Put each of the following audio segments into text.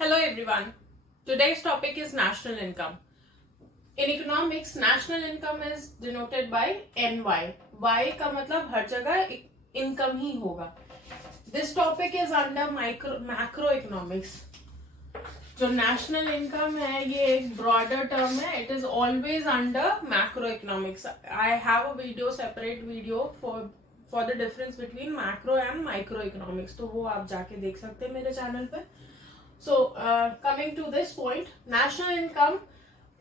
Hello everyone. Today's topic is national income. In economics, national income is denoted by NY. Y का मतलब हर जगह income ही होगा. This topic is under macro economics. जो national income है ये एक broader term है. It is always under macro economics. I have a video, separate video for the difference between macro and micro economics, तो वो आप जाके देख सकते हैं मेरे चैनल पे. So coming to this point, national income,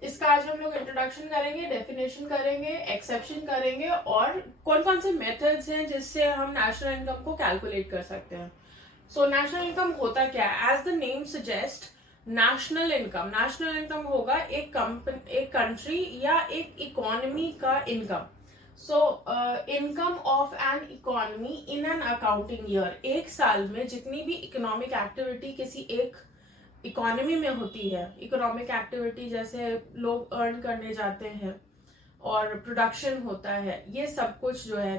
इसका आज हम लोग इंट्रोडक्शन करेंगे, डेफिनेशन करेंगे, एक्सेप्शन करेंगे और कौन कौन से मेथड्स हैं जिससे हम नेशनल इनकम को कैलकुलेट कर सकते हैं. सो नेशनल इनकम होता क्या है? As the name suggest, national income होगा एक कंट्री या एक इकोनॉमी का income. So income of an economy in an accounting year, एक साल में जितनी भी इकोनॉमिक एक्टिविटी किसी एक इकोनॉमी में होती है, इकोनॉमिक एक्टिविटी जैसे लोग अर्न करने जाते हैं और प्रोडक्शन होता है, ये सब कुछ जो है,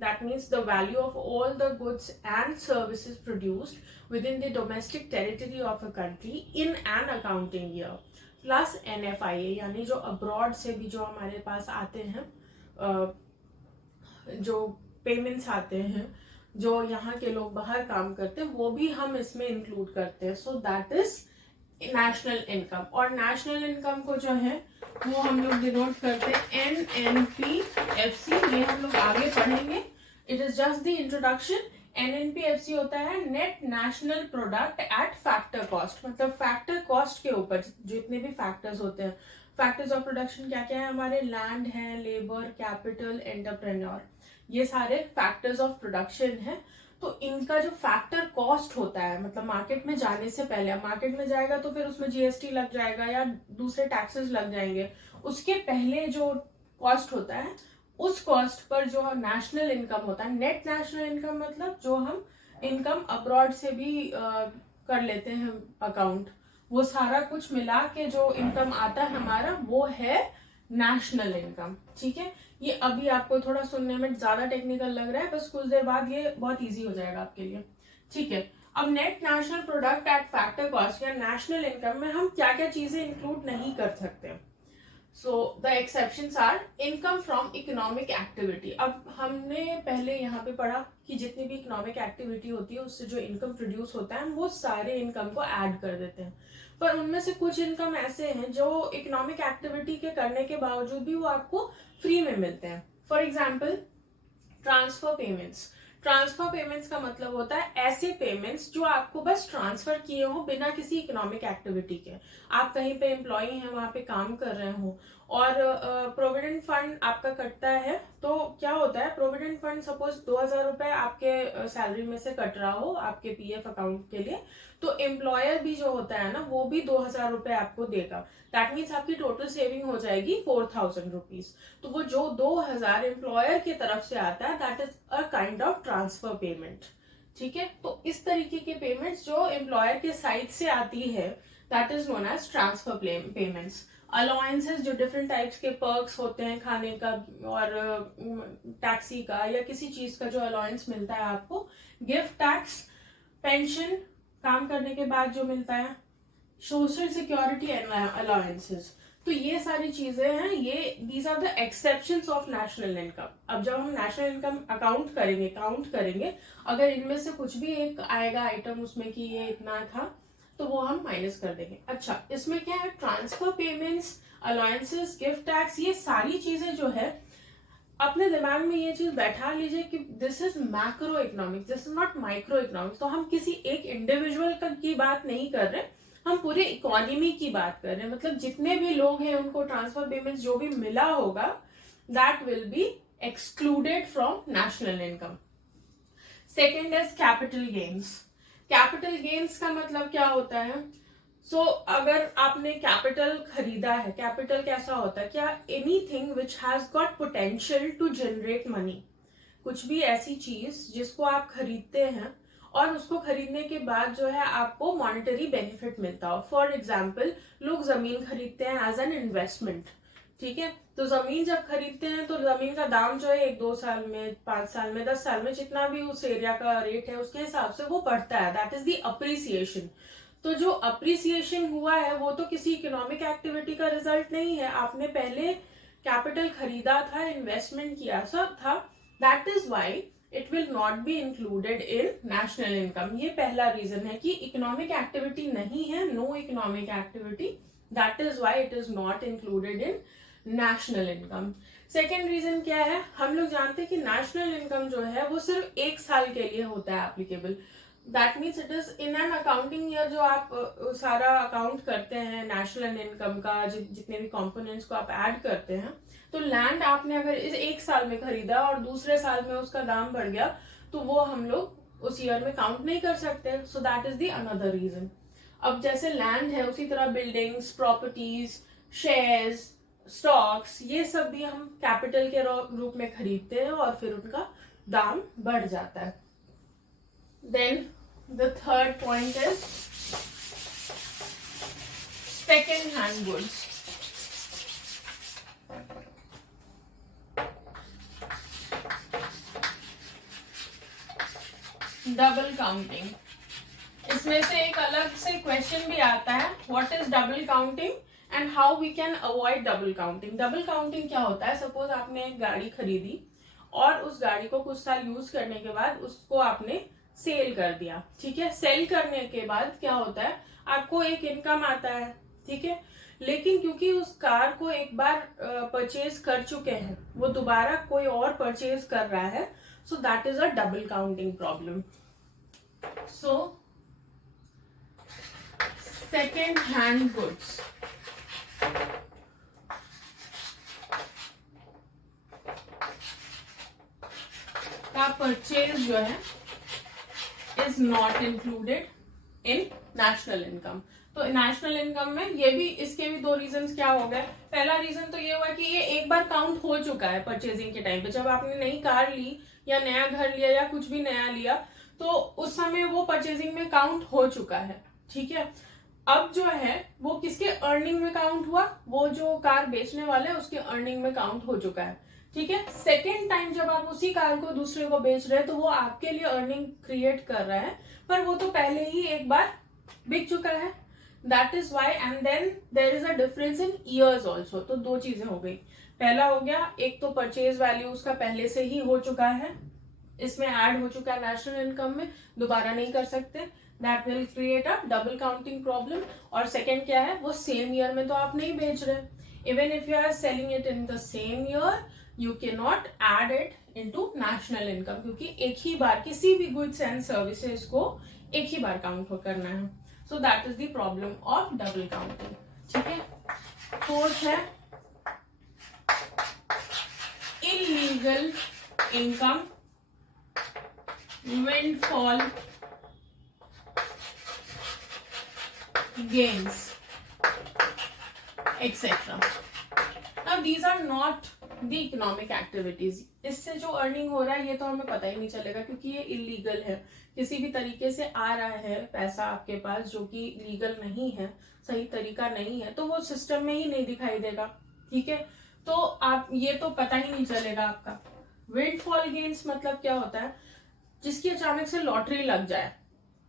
that means the value of all the goods and services produced with in the domestic territory of a country in an accounting year, plus NFIA, यानी जो अब्रॉड से भी जो हमारे पास आते हैं, जो पेमेंट्स आते हैं, जो यहाँ के लोग बाहर काम करते हैं, वो भी हम इसमें इंक्लूड करते हैं. सो दैट इज नेशनल इनकम. और नेशनल इनकम को जो है वो हम लोग डिनोट करते हैं NNPFC. ये हम लोग आगे पढ़ेंगे. It is just the introduction. NNPFC होता है net national product at factor cost, मतलब फैक्टर कॉस्ट के ऊपर जितने भी फैक्टर्स होते हैं. फैक्टर्स ऑफ प्रोडक्शन क्या क्या है हमारे? लैंड है, लेबर, कैपिटल, एंटरप्रेन्योर, ये सारे फैक्टर्स ऑफ प्रोडक्शन है. तो इनका जो फैक्टर कॉस्ट होता है, मतलब मार्केट में जाने से पहले, मार्केट में जाएगा तो फिर उसमें GST लग जाएगा या दूसरे टैक्सेस लग जाएंगे, उसके पहले जो कॉस्ट होता है, उस कॉस्ट पर जो नेशनल इनकम होता है, नेट नेशनल इनकम मतलब जो हम इनकम अब्रॉड से भी कर लेते हैं अकाउंट, वो सारा कुछ मिला के जो इनकम आता है हमारा, वो है नेशनल इनकम. ठीक है, ये अभी आपको थोड़ा सुनने में ज्यादा टेक्निकल लग रहा है, बस कुछ देर बाद ये बहुत इजी हो जाएगा आपके लिए. ठीक है, अब net national product at factor cost या नेशनल इनकम में हम क्या क्या चीजें इंक्लूड नहीं कर सकते. So the exceptions are income from economic activity. अब हमने पहले यहाँ पे पढ़ा कि जितनी भी इकोनॉमिक एक्टिविटी होती है उससे जो इनकम प्रोड्यूस होता है, वो सारे इनकम को ऐड कर देते हैं. पर उनमें से कुछ इनकम ऐसे हैं जो इकोनॉमिक एक्टिविटी के करने के बावजूद भी वो आपको फ्री में मिलते हैं. For example, transfer payments. Transfer payments का मतलब होता है ऐसे पेमेंट्स जो आपको बस ट्रांसफर किए हो बिना किसी इकोनॉमिक एक्टिविटी के. आप कहीं पे एम्प्लॉई हैं, वहां पे काम कर रहे हो और प्रोविडेंट फंड आपका कटता है, तो क्या होता है, प्रोविडेंट फंड सपोज 2,000 रुपए आपके सैलरी में से कट रहा हो आपके PF अकाउंट के लिए, तो एम्प्लॉयर भी जो होता है ना, वो भी 2,000 रुपए आपको देगा. दैट मीन्स आपकी टोटल सेविंग हो जाएगी 4,000 रुपीज. तो वो जो 2,000 एम्प्लॉयर की तरफ से आता है, that is a kind of transfer payment. ठीक है, तो इस तरीके के पेमेंट्स जो एम्प्लॉयर के साइड से आती है, that is known as transfer payments. Allowances, जो डिफरेंट टाइप्स के पर्क्स होते हैं खाने का और टैक्सी का या किसी चीज का जो अलाउंस मिलता है आपको, गिफ्ट टैक्स, पेंशन काम करने के बाद जो मिलता है, सोशल सिक्योरिटी अलाउंसेस. तो ये सारी चीजें हैं, ये these are the exceptions of national income. अब जब हम नेशनल इनकम काउंट करेंगे, अगर इनमें से कुछ भी एक आएगा आइटम उसमें कि ये इतना था, तो वो हम माइनस कर देंगे. अच्छा, इसमें क्या है, transfer payments, allowances, gift tax, ये सारी चीजें जो है, अपने दिमाग में ये चीज बैठा लीजिए कि this is macro economics, this is not micro economics. तो हम किसी एक इंडिविजुअल की बात नहीं कर रहे, हम पूरे इकोनॉमी की बात कर रहे हैं. मतलब जितने भी लोग हैं उनको ट्रांसफर पेमेंट्स जो भी मिला होगा, that will be excluded from national income. Second is capital gains. Capital gains का मतलब क्या होता है? अगर आपने कैपिटल खरीदा है, कैपिटल कैसा होता है, क्या anything which has got potential to generate money. कुछ भी ऐसी चीज जिसको आप खरीदते हैं और उसको खरीदने के बाद जो है आपको मॉनेटरी बेनिफिट मिलता हो. फॉर एग्जाम्पल, लोग जमीन खरीदते हैं एज एन इन्वेस्टमेंट. ठीक है, तो जमीन जब खरीदते हैं तो जमीन का दाम जो है 1-2 साल में, 5 साल में, 10 साल में, जितना भी उस एरिया का रेट है उसके हिसाब से वो बढ़ता है. That is the appreciation. तो जो अप्रिसिएशन हुआ है वो तो किसी इकोनॉमिक एक्टिविटी का रिजल्ट नहीं है, आपने पहले कैपिटल खरीदा था, इन्वेस्टमेंट किया सब था, that is why it will not be included in national income. ये पहला रीजन है कि इकोनॉमिक एक्टिविटी नहीं है, no economic activity, that is why it is not included in national income. Second reason क्या है, हम लोग जानते हैं कि नेशनल इनकम जो है वो सिर्फ 1 साल के लिए होता है applicable. That means it is in an accounting year, जो आप सारा अकाउंट करते हैं नेशनल इनकम का, जितने भी कंपोनेंट्स को आप ऐड करते हैं, तो लैंड आपने अगर इस 1 साल में खरीदा और दूसरे साल में उसका दाम बढ़ गया तो वो हम लोग उस ईयर में काउंट नहीं कर सकते। So that is the another reason. अब जैसे लैंड है उसी तरह बिल्डिंग्स, प्रॉपर्टीज, शेयर्स, स्टॉक्स, ये सब भी हम कैपिटल के रूप में खरीदते हैं और फिर उनका दाम बढ़ जाता है। Then the third point is second hand goods. Double counting, इसमें से एक अलग से क्वेश्चन भी आता है, what is double counting and how we can avoid double counting. Double counting क्या होता है, सपोज आपने एक गाड़ी खरीदी और उस गाड़ी को कुछ साल यूज करने के बाद उसको आपने सेल कर दिया, ठीक है। सेल करने के बाद क्या होता है, आपको एक इनकम आता है, ठीक है, लेकिन क्योंकि उस कार को एक बार परचेज कर चुके हैं, वो दोबारा कोई और परचेज कर रहा है, सो that is a double counting problem. So second hand goods, का परचेज जो है is not included in national income. तो नेशनल इनकम में ये भी, इसके भी 2 रीजंस क्या हो गए। पहला रीजन तो ये हुआ कि ये एक बार काउंट हो चुका है परचेजिंग के टाइम पे, जब आपने नई कार ली या नया घर लिया या कुछ भी नया लिया तो उस समय वो परचेजिंग में काउंट हो चुका है, ठीक है। अब जो है वो किसके अर्निंग में काउंट हुआ, वो जो कार बेचने वाले है उसके अर्निंग में काउंट हो चुका है, ठीक है। सेकेंड टाइम जब आप उसी कार को दूसरे को बेच रहे हैं तो वो आपके लिए अर्निंग क्रिएट कर रहा है, पर वो तो पहले ही एक बार बिक चुका है, that is why. And then there is a difference in years also. तो 2 चीजें हो गई, पहला हो गया, एक तो परचेज वैल्यू उसका पहले से ही हो चुका है, इसमें ऐड हो चुका है नेशनल इनकम में, दोबारा नहीं कर सकते, that will create a double counting problem. और सेकेंड क्या है, वो सेम ईयर में तो आप नहीं बेच रहे, even if you are selling it in the same year you can not add it into national income, क्योंकि एक ही बार किसी भी गुड्स एंड सर्विसेज को एक ही बार काउंट करना है। सो that is the problem of double counting, ठीक है। फोर्थ है illegal income, windfall gains etc. Now these are not the economic activities. इससे जो अर्निंग हो रहा है ये तो हमें पता ही नहीं चलेगा क्योंकि ये इलीगल है, किसी भी तरीके से आ रहा है पैसा आपके पास जो कि लीगल नहीं है, सही तरीका नहीं है, तो वो सिस्टम में ही नहीं दिखाई देगा, ठीक है। तो आप ये तो पता ही नहीं चलेगा आपका। विंडफॉल गेन्स मतलब क्या होता है, जिसकी अचानक से लॉटरी लग जाए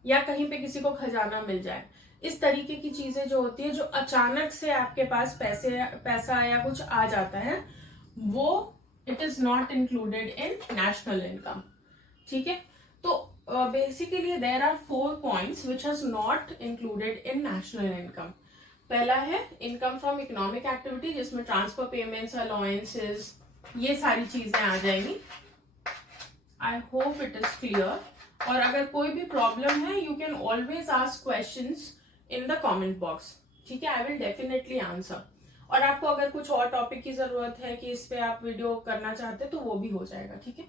या कहीं पे किसी को खजाना मिल जाए, इस तरीके की चीजें जो होती है, जो अचानक से आपके पास पैसा या कुछ आ जाता है, वो it is not included in national income, ठीक है। तो basically there are 4 points which is not included in national income. पहला है इनकम फ्रॉम इकोनॉमिक एक्टिविटी, जिसमें ट्रांसफर पेमेंट्स, अलाउंसेस, ये सारी चीजें आ जाएंगी। I hope it is clear. और अगर कोई भी प्रॉब्लम है you can always ask questions in the comment box, ठीक है, आई विल डेफिनेटली आंसर। और आपको अगर कुछ और टॉपिक की जरूरत है कि इस पे आप वीडियो करना चाहते हैं तो वो भी हो जाएगा, ठीक है।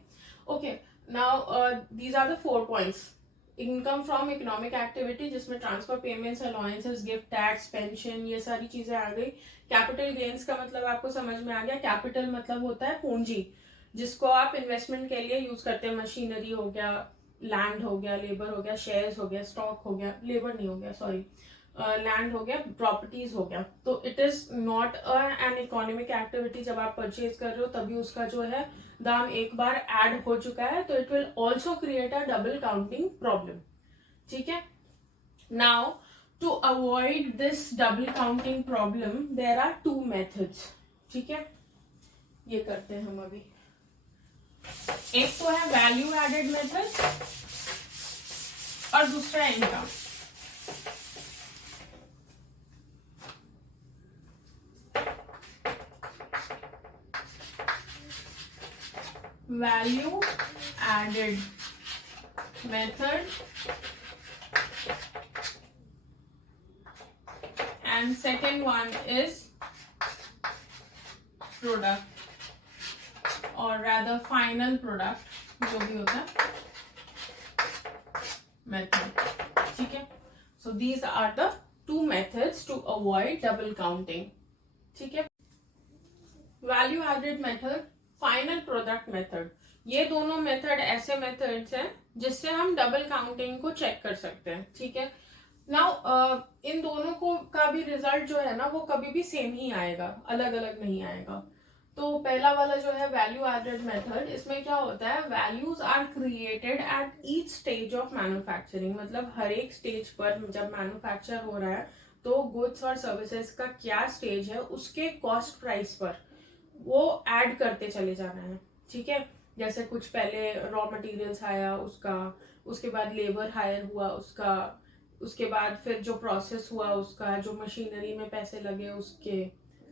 Okay, now these are the 4 points. Income from economic activity, जिसमें transfer payments, allowances, gift, tax, pension, ये सारी चीजें आ गई। कैपिटल गेन्स का मतलब आपको समझ में आ गया। कैपिटल मतलब होता है पूंजी, जिसको आप इन्वेस्टमेंट के लिए यूज करते हैं। मशीनरी हो गया, लैंड हो गया, लेबर हो गया, शेयर्स हो गया, स्टॉक हो गया, लेबर नहीं हो गया सॉरी, लैंड हो गया, प्रॉपर्टीज हो गया। तो it is not an economic activity. जब आप परचेज कर रहे हो तभी उसका जो है दाम एक बार ऐड हो चुका है, तो it will also create a double counting problem, ठीक है। Now to avoid this double counting problem there are 2 methods. ठीक है, ये करते हैं हम अभी. एक तो है वैल्यू एडेड मेथड और दूसरा income. Value added method and second one is product or rather final product जो भी होता है method. ठीक है, so these are the 2 methods to avoid double counting. ठीक है, value added method, final product method, ये दोनों मेथड ऐसे मेथड्स हैं जिससे हम डबल काउंटिंग को चेक कर सकते हैं. ठीक है, नाउ इन दोनों को का भी रिजल्ट जो है ना वो कभी भी सेम ही आएगा, अलग अलग नहीं आएगा. तो पहला वाला जो है वैल्यू एडेड मेथड, इसमें क्या होता है, values are created at each stage of manufacturing. मतलब हर एक स्टेज पर जब मैन्युफैक्चर हो रहा है तो गुड्स और सर्विसेज का क्या स्टेज है उसके कॉस्ट प्राइस पर वो ऐड करते चले जाना है. ठीक है, जैसे कुछ पहले रॉ मटेरियल्स आया उसका, उसके बाद लेबर हायर हुआ उसका, उसके बाद फिर जो प्रोसेस हुआ उसका, जो मशीनरी में पैसे लगे उसके.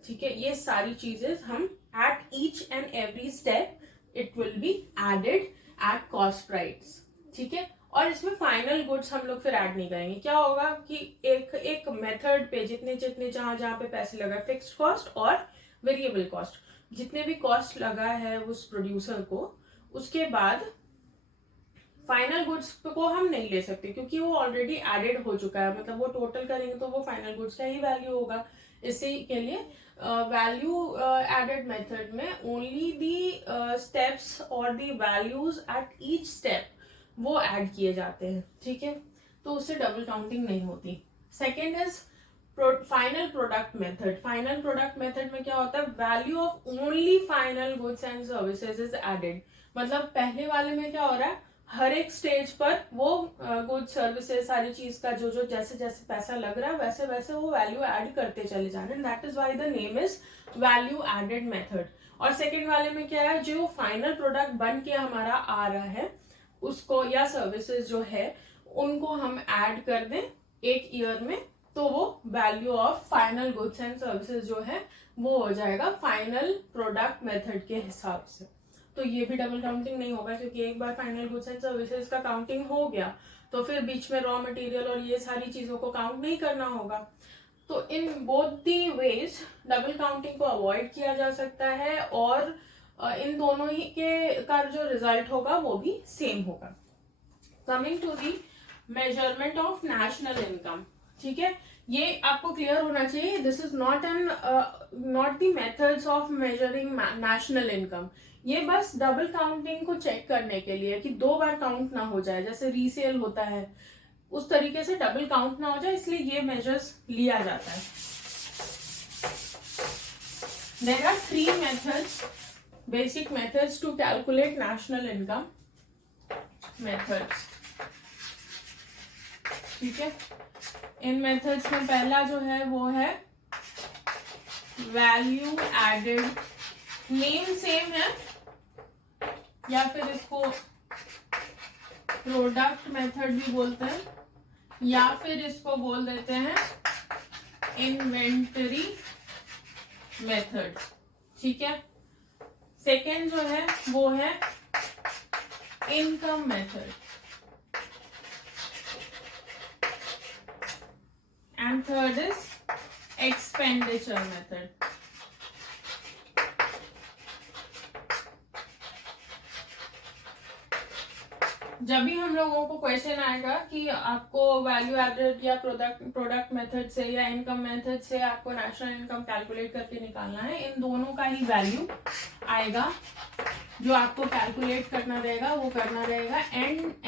ठीक है, ये सारी चीजें हम at each and every step it will be added at cost price. ठीक है, और इसमें फाइनल गुड्स हम लोग फिर ऐड नहीं करेंगे. क्या होगा कि एक मेथड पे जितने जितने जहां जहां पे पैसे लगा, फिक्स्ड कॉस्ट और वेरिएबल कॉस्ट, जितने भी कॉस्ट लगा है उस प्रोड्यूसर को, उसके बाद फाइनल गुड्स को हम नहीं ले सकते क्योंकि वो ऑलरेडी एडेड हो चुका है. मतलब वो टोटल करेंगे तो वो फाइनल गुड्स का ही वैल्यू होगा. इसी के लिए वैल्यू एडेड मेथड में ओनली दी स्टेप्स और the values at each step वो ऐड किए जाते हैं. ठीक है, तो उससे डबल काउंटिंग नहीं होती. Second is final product method. Final product method में क्या होता है, value of only final goods and services is added. मतलब पहले वाले में क्या हो रहा है, हर एक स्टेज पर वो गुड्स सर्विसेज सारी चीज का जो जो जैसे जैसे पैसा लग रहा है वैसे वैसे वो वैल्यू ऐड करते चले जाने. That is why the name is value added method. और सेकेंड वाले में क्या है, जो फाइनल प्रोडक्ट बन के हमारा आ रहा है उसको या सर्विसेज जो है उनको हम ऐड कर दें एक ईयर में, तो वो value of final goods and services जो है वो हो जाएगा फाइनल प्रोडक्ट मेथड के हिसाब से. तो ये भी डबल काउंटिंग नहीं होगा क्योंकि एक बार फाइनल गुड्स एंड सर्विसेज का काउंटिंग हो गया तो फिर बीच में रॉ मटेरियल और ये सारी चीजों को काउंट नहीं करना होगा. तो in both the ways double counting को अवॉइड किया जा सकता है और इन दोनों ही के का जो रिजल्ट होगा वो भी सेम होगा. Coming to the measurement of national income. ठीक है, ये आपको क्लियर होना चाहिए, this is not the methods of measuring national income. ये बस डबल काउंटिंग को चेक करने के लिए कि 2 बार काउंट ना हो जाए, जैसे रीसेल होता है उस तरीके से डबल काउंट ना हो जाए, इसलिए ये मेजर्स लिया जाता है. There are 3 methods, basic methods to calculate national income methods. ठीक है, इन मेथड्स में पहला जो है वो है वैल्यू एडेड. नेम सेम है, या फिर इसको प्रोडक्ट मेथड भी बोलते हैं, या फिर इसको बोल देते हैं इन्वेंटरी मेथड. ठीक है, सेकेंड जो है वो है income method and third is expenditure method. जब भी हम लोगों को क्वेश्चन आएगा कि आपको वैल्यू एडेड या प्रोडक्ट मेथड से या इनकम मेथड से आपको नेशनल इनकम कैलकुलेट करके निकालना है, इन दोनों का ही वैल्यू आएगा. जो आपको कैलकुलेट करना रहेगा वो करना रहेगा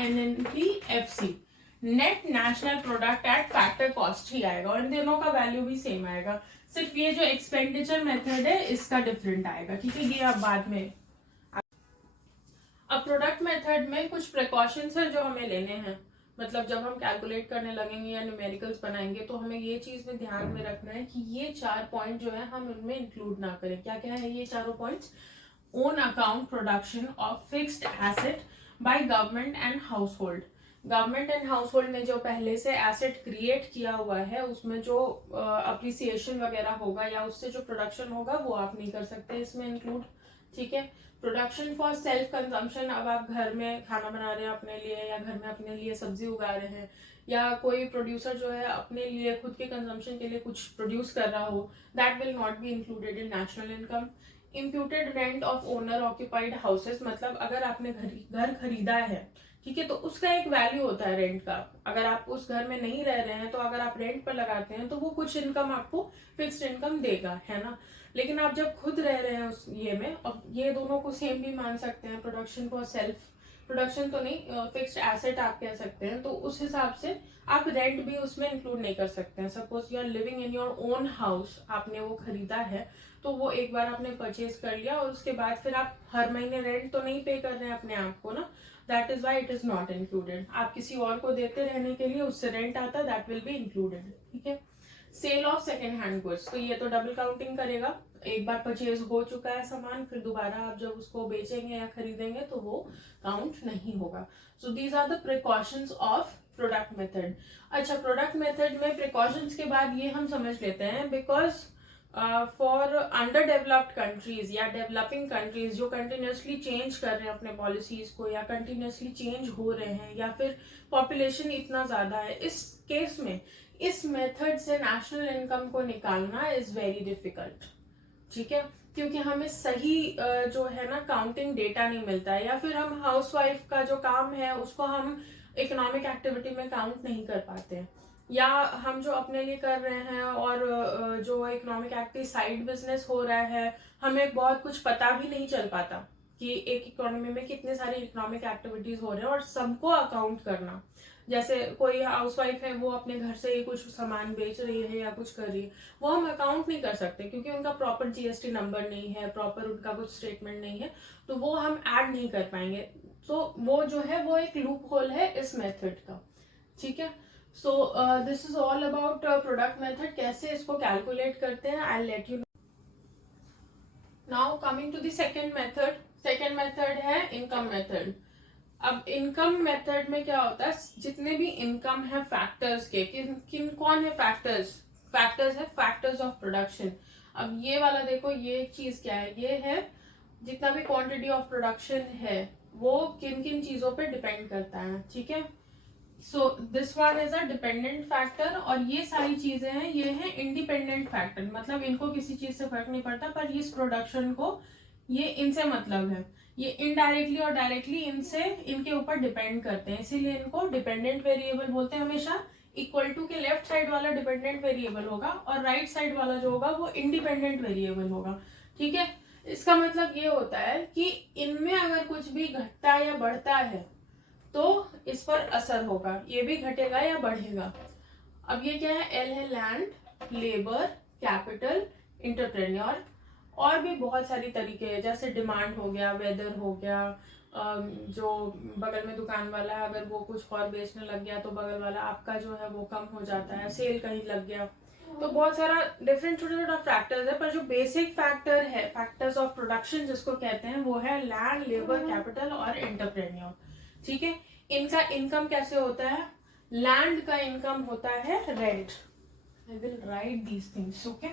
NNPFC, net national product at factor cost ही आएगा, और इन दोनों का वैल्यू भी सेम आएगा. सिर्फ ये जो एक्सपेंडिचर मेथड है इसका डिफरेंट आएगा. ठीक है, ये आप बाद में. अब प्रोडक्ट मेथड में कुछ प्रिकॉशंस है जो हमें लेने हैं. मतलब जब हम कैलकुलेट करने लगेंगे या न्यूमेरिकल्स बनाएंगे तो हमें ये चीज में ध्यान में रखना है कि ये 4 पॉइंट जो है हम उनमें इंक्लूड ना करें। क्या क्या है ये चारों points? Own account production of fixed asset by government and household. Government and household ने जो पहले से एसेट क्रिएट किया हुआ है उसमें जो अप्रिसिएशन वगैरह होगा या उससे जो प्रोडक्शन होगा वो आप नहीं कर सकते इसमें इंक्लूड। ठीक है। प्रोडक्शन फॉर सेल्फ कंजम्पशन, अब आप घर में खाना बना रहे हैं अपने लिए या घर में अपने लिए सब्जी उगा रहे हैं या कोई प्रोड्यूसर जो है अपने लिए खुद के कंजम्पशन के लिए कुछ प्रोड्यूस कर रहा हो, that will not be included in national income. Imputed rent of owner occupied houses, मतलब अगर आपने घर खरीदा है, ठीक है, तो उसका एक वैल्यू होता है रेंट का। अगर आप उस घर में नहीं रह रहे हैं तो अगर आप रेंट पर लगाते हैं तो वो कुछ इनकम आपको फिक्स्ड इनकम देगा, है ना। लेकिन आप जब खुद रह रहे हैं उस ये में, और ये दोनों को सेम भी मान सकते हैं, प्रोडक्शन फॉर सेल्फ, प्रोडक्शन तो नहीं, फिक्स्ड एसेट आप कह सकते हैं, तो उस हिसाब से आप रेंट भी उसमें इंक्लूड नहीं कर सकते हैं। Suppose you are living in your own house, आपने वो खरीदा है तो वो एक बार आपने परचेज कर लिया और उसके बाद फिर आप हर महीने रेंट तो नहीं पे कर रहे हैं अपने आप को ना, that is why it is not included. आप किसी और को देते रहने के लिए उससे रेंट आता है, दैट विल बी इंक्लूडेड। ठीक है। Sale of second hand goods, तो ये तो डबल काउंटिंग करेगा, एक बार परचेज हो चुका है सामान, फिर दोबारा आप जब उसको बेचेंगे या खरीदेंगे तो वो काउंट नहीं होगा। So these are the precautions of product method. अच्छा, प्रोडक्ट मेथड में प्रिकॉशंस के बाद ये हम समझ लेते हैं, because for under developed countries या डेवलपिंग कंट्रीज जो कंटिन्यूसली चेंज कर रहे हैं अपने पॉलिसीज को या कंटिन्यूसली चेंज हो रहे हैं या फिर पॉपुलेशन इतना ज्यादा है, इस केस में इस मेथड से नेशनल इनकम को निकालना इज वेरी डिफिकल्ट। ठीक है, क्योंकि हमें सही जो है ना काउंटिंग डेटा नहीं मिलता है, या फिर हम हाउसवाइफ का जो काम है उसको हम इकोनॉमिक एक्टिविटी में काउंट नहीं कर पाते हैं, या हम जो अपने लिए कर रहे हैं और जो इकोनॉमिक एक्टिव साइड बिजनेस हो रहा है हमें बहुत कुछ पता भी नहीं चल पाता कि एक इकोनॉमी में कितने सारी इकोनॉमिक एक्टिविटीज हो रहे हैं और सबको अकाउंट करना। जैसे कोई हाउसवाइफ है वो अपने घर से ही कुछ सामान बेच रही है या कुछ कर रही है, वो हम अकाउंट नहीं कर सकते क्योंकि उनका प्रॉपर जीएसटी नंबर नहीं है, प्रॉपर उनका कुछ स्टेटमेंट नहीं है, तो वो हम ऐड नहीं कर पाएंगे। तो वो जो है वो एक लूप होल है इस मेथड का। ठीक है। So this is all about product method, कैसे इसको कैलकुलेट करते हैं I let you. Now coming to the second method. Second method है इनकम मेथड। अब इनकम मेथड में क्या होता है, जितने भी इनकम है फैक्टर्स के, किन कौन है फैक्टर्स, फैक्टर्स है फैक्टर्स ऑफ प्रोडक्शन। अब ये वाला देखो, ये चीज क्या है, ये है जितना भी क्वांटिटी ऑफ प्रोडक्शन है वो किन किन चीजों पे डिपेंड करता है। ठीक है। So this one is a dependent factor, और ये सारी चीजें हैं ये है इंडिपेंडेंट फैक्टर, मतलब इनको किसी चीज से फर्क नहीं पड़ता, पर इस प्रोडक्शन को ये इनसे मतलब है, ये इनडायरेक्टली और डायरेक्टली इनसे इनके ऊपर डिपेंड करते हैं, इसीलिए इनको डिपेंडेंट वेरिएबल बोलते हैं। हमेशा इक्वल टू के लेफ्ट साइड वाला डिपेंडेंट वेरिएबल होगा और राइट साइड वाला जो होगा वो इंडिपेंडेंट वेरिएबल होगा। ठीक है। इसका मतलब ये होता है कि इनमें अगर कुछ भी घटता या बढ़ता है तो इस पर असर होगा, ये भी घटेगा या बढ़ेगा। अब ये क्या है, एल है लैंड, लेबर, कैपिटल, इंटरप्रेन्योर, और भी बहुत सारी तरीके हैं, जैसे डिमांड हो गया, वेदर हो गया, जो बगल में दुकान वाला है अगर वो कुछ और बेचने लग गया तो बगल वाला आपका जो है वो कम हो जाता है, सेल कहीं लग गया, तो बहुत सारा डिफरेंट छोटा छोटा फैक्टर्स है, पर जो बेसिक फैक्टर है फैक्टर्स ऑफ प्रोडक्शन जिसको कहते हैं वो है लैंड, लेबर, कैपिटल और एंटरप्रेन्योर। ठीक है। इनका इनकम कैसे होता है, लैंड का इनकम होता है rent, I will write these things. Okay,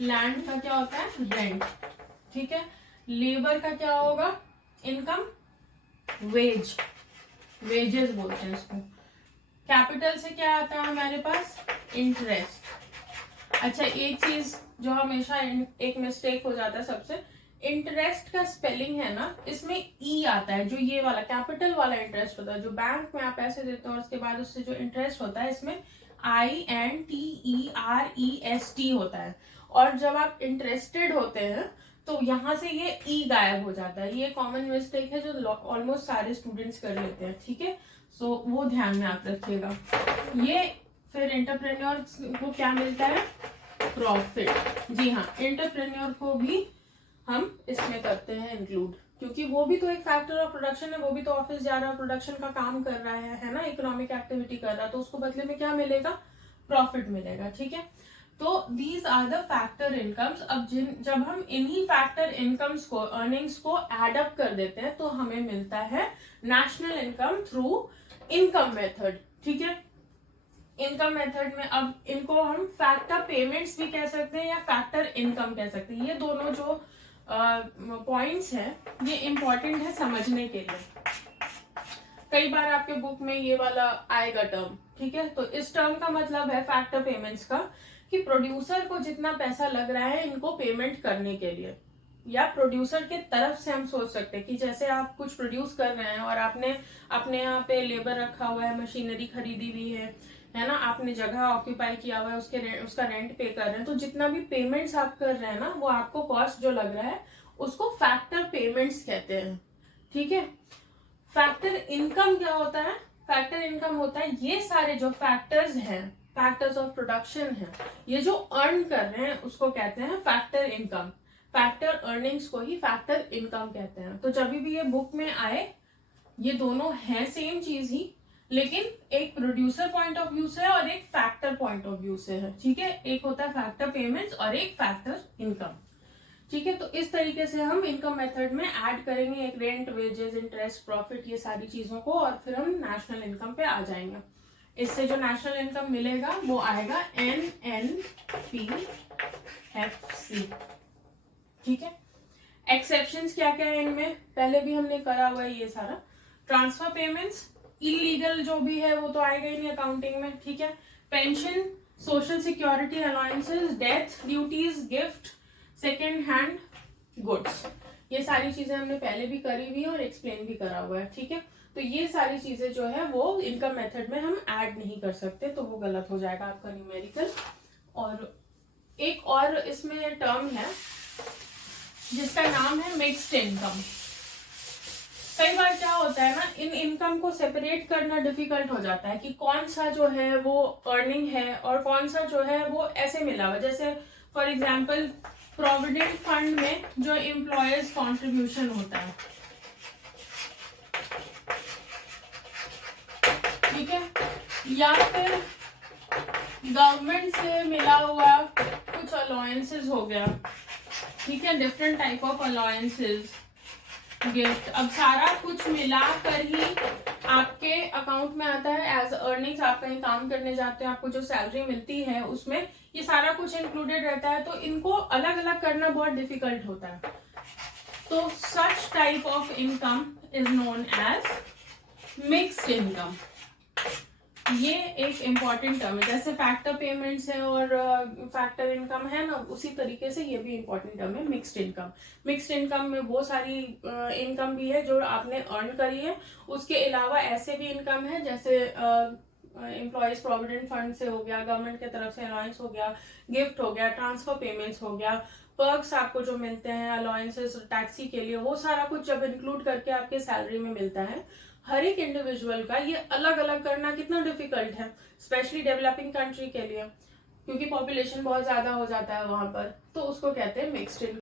land का क्या होता है, रेंट। ठीक है। लेबर का क्या होगा इनकम, वेज, वेजेस बोलते हैं इसको। कैपिटल से क्या आता है हमारे पास, इंटरेस्ट। अच्छा, एक चीज जो हमेशा एक मिस्टेक हो जाता है सबसे, इंटरेस्ट का स्पेलिंग है ना, इसमें ई आता है, जो ये वाला कैपिटल वाला इंटरेस्ट होता है, जो बैंक में आप पैसे देते हो और उसके बाद उससे जो इंटरेस्ट होता है इसमें INTEREST होता है, और जब आप इंटरेस्टेड होते हैं तो यहाँ से ये ई गायब हो जाता है। ये कॉमन मिस्टेक है जो ऑलमोस्ट सारे स्टूडेंट्स कर लेते हैं। ठीक है। सो वो ध्यान में आप रखिएगा। ये फिर एंटरप्रेन्योर को क्या मिलता है, प्रॉफिट। जी हाँ, एंटरप्रेन्योर को भी हम इसमें करते हैं इंक्लूड। क्योंकि वो भी तो एक फैक्टर ऑफ प्रोडक्शन है, वो भी तो ऑफिस जा रहा है, प्रोडक्शन का काम कर रहा है ना, इकोनॉमिक एक्टिविटी कर रहा है, तो उसको बदले में क्या मिलेगा, प्रॉफिट मिलेगा। ठीक है, तो these are the factor incomes. अब जब हम इन्हीं फैक्टर इनकम्स को, अर्निंग्स को एड अप कर देते हैं तो हमें मिलता है national income through income method. ठीक है, इनकम मेथड में अब इनको हम फैक्टर पेमेंट्स भी कह सकते हैं या फैक्टर इनकम कह सकते हैं। ये दोनों जो पॉइंट्स हैं ये इंपॉर्टेंट है समझने के लिए। कई बार आपके बुक में ये वाला आएगा टर्म। ठीक है, तो इस टर्म का मतलब है फैक्टर पेमेंट्स का कि प्रोड्यूसर को जितना पैसा लग रहा है इनको पेमेंट करने के लिए, या प्रोड्यूसर के तरफ से हम सोच सकते हैं कि जैसे आप कुछ प्रोड्यूस कर रहे हैं और आपने अपने यहाँ पे लेबर रखा हुआ है, मशीनरी खरीदी हुई है ना, आपने जगह ऑक्यूपाई किया हुआ है, उसका रेंट पे कर रहे हैं, तो जितना भी पेमेंट्स आप कर रहे हैं ना, वो आपको कॉस्ट जो लग रहा है उसको फैक्टर पेमेंट्स कहते हैं। ठीक है, फैक्टर इनकम क्या होता है, फैक्टर इनकम होता है ये सारे जो फैक्टर्स हैं, फैक्टर्स ऑफ प्रोडक्शन है, ये जो अर्न कर रहे हैं उसको कहते हैं फैक्टर इनकम। फैक्टर अर्निंग्स को ही फैक्टर इनकम कहते हैं। तो जब भी ये बुक में आए ये दोनों है सेम चीज ही, लेकिन एक प्रोड्यूसर पॉइंट ऑफ व्यू से और एक फैक्टर पॉइंट ऑफ व्यू से है। ठीक है, एक होता है फैक्टर पेमेंट्स और एक फैक्टर इनकम। ठीक है, तो इस तरीके से हम इनकम मेथड में ऐड करेंगे एक रेंट, वेजेस, इंटरेस्ट, प्रॉफिट, ये सारी चीजों को, और फिर हम नेशनल इनकम पे आ जाएंगे। इससे जो नेशनल इनकम मिलेगा वो आएगा NNPFC। ठीक है, एक्सेप्शंस क्या क्या है इनमें, पहले भी हमने करा हुआ है ये सारा। ट्रांसफर पेमेंट्स, इलीगल जो भी है वो तो आएगा ही नहीं अकाउंटिंग में। ठीक है, pension, social security allowances, death, duties, gift, second hand goods, ये सारी चीजें हमने पहले भी करी हुई है और एक्सप्लेन भी करा हुआ है। ठीक है, तो ये सारी चीजें जो है वो इनकम मेथड में हम ऐड नहीं कर सकते, तो वो गलत हो जाएगा आपका न्यूमेरिकल। और एक और इसमें टर्म है जिसका नाम है मिक्स्ड इनकम। कई बार क्या होता है ना, इन इनकम को सेपरेट करना डिफिकल्ट हो जाता है कि कौन सा जो है वो अर्निंग है और कौन सा जो है वो ऐसे मिला हुआ। जैसे फॉर एग्जांपल प्रोविडेंट फंड में जो एम्प्लॉयर्स कंट्रीब्यूशन होता है, ठीक है, या फिर गवर्नमेंट से मिला हुआ कुछ अलाउंसेस हो गया। ठीक है, different type of allowances, gift, अब सारा कुछ मिलाकर ही आपके अकाउंट में आता है एज अर्निंग्स। आप कहीं काम करने जाते हैं, आपको जो सैलरी मिलती है उसमें ये सारा कुछ इंक्लूडेड रहता है, तो इनको अलग अलग करना बहुत डिफिकल्ट होता है। तो such type of income is known as mixed income. ये एक इम्पॉर्टेंट टर्म है, जैसे फैक्टर पेमेंट्स है और फैक्टर इनकम है ना, उसी तरीके से ये भी इम्पॉर्टेंट टर्म है मिक्स्ड इनकम। मिक्स्ड इनकम में वो सारी इनकम भी है जो आपने अर्न करी है, उसके अलावा ऐसे भी इनकम है जैसे एम्प्लॉयज प्रोविडेंट फंड से हो गया, गवर्नमेंट की तरफ से अलाउंस हो गया, गिफ्ट हो गया, ट्रांसफर पेमेंट्स हो गया, पर्क्स आपको जो मिलते हैं, अलाउंसेस टैक्सी के लिए, वो सारा कुछ जब इंक्लूड करके आपके सैलरी में मिलता है। हर एक इंडिविजुअल का ये अलग अलग करना कितना डिफिकल्ट है, स्पेशली डेवलपिंग कंट्री के लिए, क्योंकि पॉपुलेशन बहुत ज्यादा हो जाता है वहां पर, तो उसको कहते हैं मिक्स्ड इनकम।